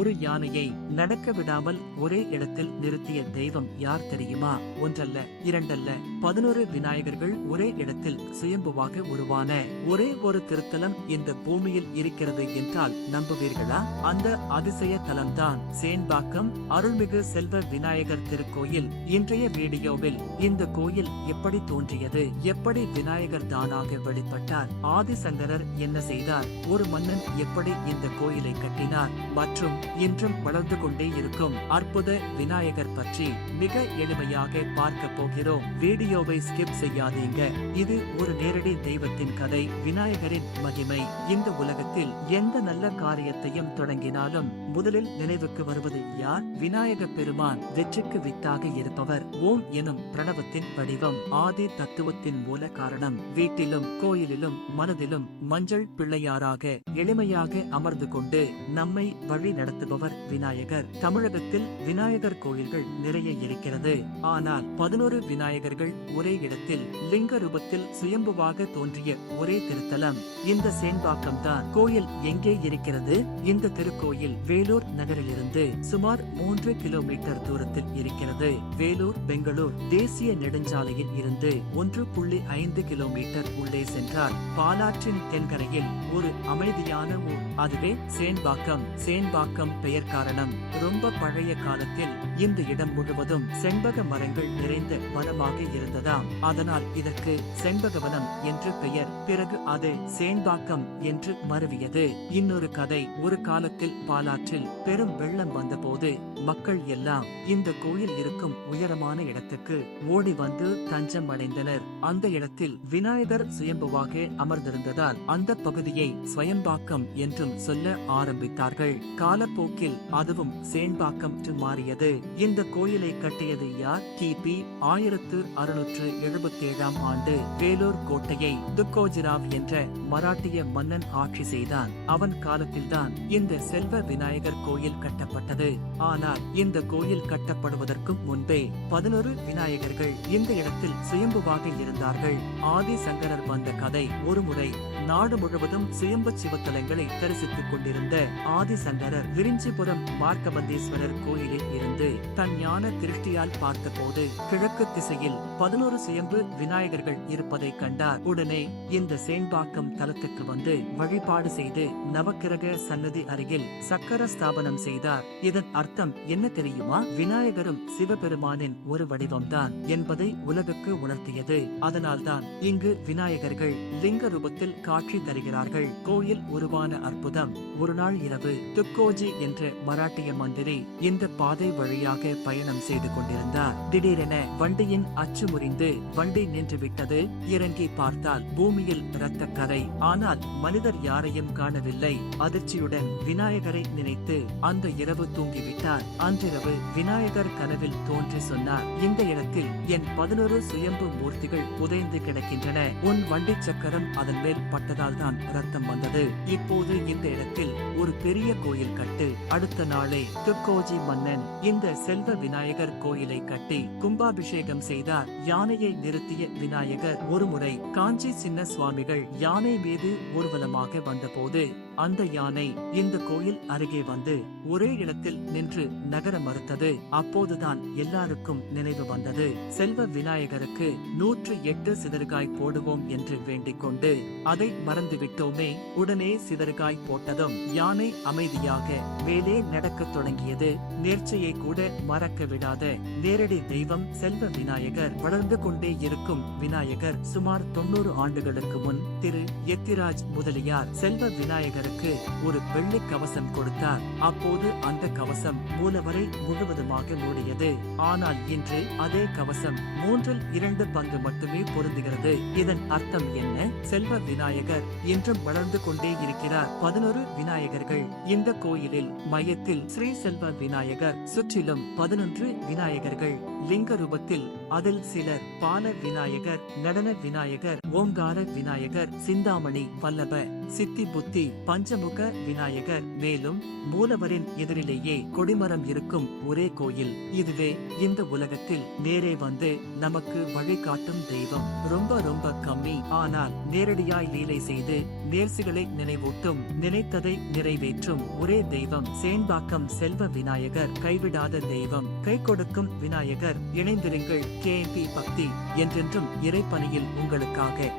ஒரு யானையை நடக்க விடாமல் ஒரே இடத்தில் நிறுத்திய தெய்வம் யார் தெரியுமா? ஒன்றல்ல, இரண்டல்ல, 11 விநாயகர்கள் ஒரே இடத்தில் சுயம்புவாக உருவான ஒரே ஒரு திருத்தலம் இந்த பூமியில் இருக்கிறது என்றால் நம்புவீர்களா? அந்த அதிசய தலம்தான் சேன்பாக்கம் அருள்மிகு செல்வ விநாயகர் திருக்கோயில். இன்றைய வீடியோவில் இந்த கோயில் எப்படி தோன்றியது, எப்படி விநாயகர் தானாக வெளிப்பட்டார், ஆதிசங்கரர் என்ன செய்தார், ஒரு மன்னன் எப்படி இந்த கோயிலை கட்டினார் மற்றும் இன்றும் வளர்ந்து கொண்டே இருக்கும் அற்புத விநாயகர் பற்றி மிக எளிமையாக பார்க்க போகிறோம். வீடியோவை ஸ்கிப் செய்யாதீங்க. இது ஒரு நேரடி தெய்வத்தின் கதை, விநாயகரின் மகிமை. இந்த உலகத்தில் எந்த நல்ல காரியத்தையும் தொடங்கினாலும் முதலில் நினைவுக்கு வருவது யார்? விநாயக பெருமான். வெற்றிக்கு வித்தாக இருப்பவர். ஓம் எனும் பிரணவத்தின் வடிவம். ஆதி தத்துவத்தின் மூல காரணம். வீட்டிலும் கோயிலிலும் மனதிலும் மஞ்சள் பிள்ளையாராக எளிமையாக அமர்ந்து கொண்டு நம்மை வழி நடத்துபவர் விநாயகர். தமிழகத்தில் விநாயகர் கோயில்கள் நிறைய இருக்கிறது. ஆனால் 11 விநாயகர்கள் ஒரே இடத்தில் லிங்க ரூபத்தில் சுயம்புவாக தோன்றிய ஒரே திருத்தலம் இந்த சேன்பாக்கம் தான். கோயில் எங்கே இருக்கிறது? இந்த திருக்கோயில் வேலூர் நகரிலிருந்து சுமார் 3 கிலோமீட்டர் தூரத்தில் இருக்கிறது. வேலூர் பெங்களூர் தேசிய நெடுஞ்சாலையில் இருந்து 1.5 கிலோமீட்டர் உள்ளே சென்றால் பாலாற்றின் தென்கரையில் ஒரு அமைதியான ஊர். அதுவே சேன்பாக்கம். சேன்பாக்கம் பெயர் காரணம், ரொம்ப பழைய காலத்தில் இந்த இடம் முழுவதும் செண்பக மரங்கள் நிறைந்த வனமாக இருந்ததாம். அதனால் இதற்கு செண்பகவனம் என்று பெயர். பிறகு அது சேன்பாக்கம் என்று மருவியது. இன்னொரு கதை, ஒரு காலத்தில் பாலாற்றில் பெரும் வெள்ளம் வந்தபோது மக்கள் எல்லாம் இந்த கோயில் இருக்கும் உயரமான இடத்துக்கு ஓடி வந்து தஞ்சம் அடைந்தனர். அந்த இடத்தில் விநாயகர் சுயம்புவாக அமர்ந்திருந்ததால் அந்த பகுதியை ஸ்வயம்பாக்கம் என்றும் சொல்ல ஆரம்பித்தார்கள். காலப்போக்கில் அதுவும் சேன்பாக்கம் மாறியது. இந்த கோயிலை கட்டியது யார்? கிபி 1677 ஆண்டு வேலூர் கோட்டையை துக்கோஜிராவ் என்ற மராட்டிய மன்னன் ஆட்சி செய்தான். அவன் காலத்தில்தான் இந்த செல்வ விநாயகர் கோயில் கட்டப்பட்டது. ஆனால் இந்த கோயில் கட்டப்படுவதற்கும் முன்பே 11 விநாயகர்கள் இந்த இடத்தில் சுயம்புவாக இருந்தார்கள். ஆதிசங்கரர் வந்த கதை. ஒருமுறை நாடு முழுவதும் சுயம்பு சிவத்தலங்களை தரிசித்துக் கொண்டிருந்த ஆதிசங்கரர் விரிஞ்சிபுரம் மார்க்கபந்தேஸ்வரர் கோயிலில் இருந்து தன் ஞான திருஷ்டியால் பார்த்தபோது கிழக்கு திசையில் 11 சுயம்பு விநாயகர்கள் இருப்பதை கண்டார். உடனே இந்த சேன்பாக்கம் தலத்துக்கு வந்து வழிபாடு செய்து நவக்கிரக சன்னதி அருகில் சக்கர ஸ்தாபனம் செய்தார். இதன் அர்த்தம் என்ன தெரியுமா? விநாயகரும் சிவபெருமானின் ஒரு வடிவம்தான் என்பதை உலகுக்கு உணர்த்தியது. அதனால்தான் இங்கு விநாயகர்கள் லிங்க ரூபத்தில் காட்சி தருகிறார்கள். கோயில் உருவான அற்புதம். ஒரு நாள் இரவு துக்கோஜி என்ற மராட்டிய மந்திரி இந்த பாதை வழியாக பயணம் செய்து கொண்டிருந்தார். திடீரென வண்டியின் அச்சு முறிந்து வண்டி நின்று விட்டது. இறங்கி பார்த்தால் பூமியில் இரத்த கரை. ஆனால் மனிதர் யாரையும் காணவில்லை. அதிர்ச்சியுடன் விநாயகரை நினைத்து அந்த இரவு தூங்கிவிட்டார். அன்றிரவு விநாயகர் கனவில் தோன்றி சொன்னார், இந்த இடத்தில் என் 11 சுயம்பு மூர்த்திகள் புதைந்து கிடக்கின்றன. உன் வண்டி சக்கரம் அதன் மேல் பட்டதால் தான் ரத்தம் வந்தது. இப்போது இந்த இடத்தில் ஒரு பெரிய கோயில் கட்டு. அடுத்த நாளே துக்கோஜி மன்னன் இந்த செல்வ விநாயகர் கோயிலை கட்டி கும்பாபிஷேகம் செய்தார். யானையை நிறுத்திய விநாயகர் ஒருமுறை காஞ்சி சின்ன சுவாமிகள் யானை மீது ஊர்வலமாக வந்தபோது அந்த யானை இந்த கோயில் அருகே வந்து ஒரே இடத்தில் நின்று நகர மறுத்தது. அப்போதுதான் எல்லாருக்கும் நினைவு வந்தது, செல்வ விநாயகருக்கு 108 சிதறுகாய் போடுவோம் என்று வேண்டிக் கொண்டு அதை மறந்துவிட்டோமே. உடனே சிதறுகாய் போட்டதும் யானை அமைதியாக மேலே நடக்கத் தொடங்கியது. நேர்ச்சையை கூட மறக்க விடாத நேரடி தெய்வம் செல்வ விநாயகர். வளர்ந்து கொண்டே இருக்கும் விநாயகர். சுமார் 90 ஆண்டுகளுக்கு முன் திரு எத்திராஜ் முதலியார் செல்வ விநாயகருக்கு ஒரு வெள்ளி கவசம் கொடுத்தார். அப்போது அந்த கவசம் மூலவரை முழுவதுமாக மூடியது. ஆனால் இன்று அதே கவசம் 3/2 பங்கு மட்டுமே பொருந்துகிறது. இதன் அர்த்தம் என்ன? செல்வ விநாயகர் இன்றும் வளர்ந்து கொண்டே இருக்கிறார். 11 விநாயகர்கள். இந்த கோயிலில் மையத்தில் ஸ்ரீ செல்வ விநாயகர், சுற்றிலும் 11 விநாயகர்கள் லிங்க ரூபத்தில். அதில் சிலர் பால விநாயகர், நடன விநாயகர், ஓங்கார விநாயகர், சிந்தாமணி, வல்லப, சித்தி புத்தி, பஞ்சமுக விநாயகர். மேலும் மூலவரின் எதிரிலேயே கொடிமரம் இருக்கும் ஒரே கோயில். இதுவே இந்த உலகத்தில் நேரே வந்து நமக்கு வழிகாட்டும் தெய்வம். ரொம்ப ரொம்ப கம்மி. ஆனால் நேரடியாய் லீலை செய்து நேர்சிகளை நினைவூட்டும், நினைத்ததை நிறைவேற்றும் ஒரே தெய்வம் சேன்பாக்கம் செல்வ விநாயகர். கைவிடாத தெய்வம், கை கொடுக்கும் விநாயகர். இணைந்திருங்கள். KNP பக்தி, என்றென்றும் இறைப்பணியில் உங்களுக்காக.